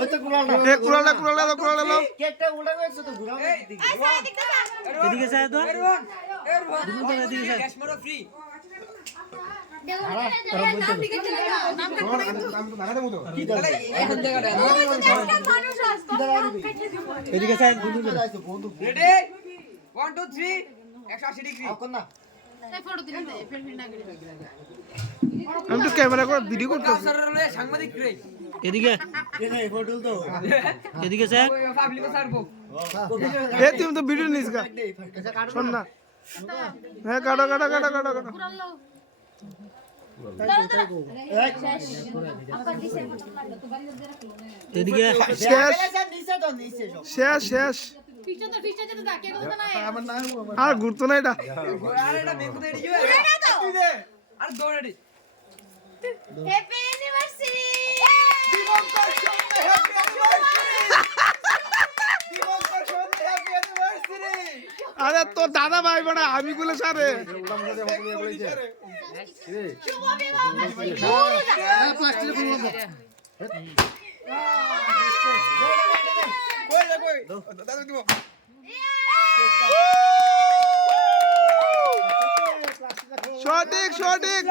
ওই তো কুড়াল না কুড়াল কেকটা উল্টা করেছে তো ঘুরাও এদিকে স্যার তো এদিকে স্যার এদিকে স্যার রেডি 1 2 3 180 ডিগ্রি এখন না আমি তো ক্যামেরা করে ভিডিও করতেছি সাংবাদিক রে এদিকে এই ফটো তো এদিকে স্যার পাবলিক সারবো এ তুমি তো ভিডিও নিস গা শোন না হ্যাঁ কাটো এদিকে শেষ আর ঘুরতো না এটা আরে এটা মেকু দেই দিও আর দৌড়ে দি হ্যাপি অ্যানিভার্সারি আরে তোর দাদা ভাই বড় আমি গুলো সারে শুভ বিবাহ সঠিক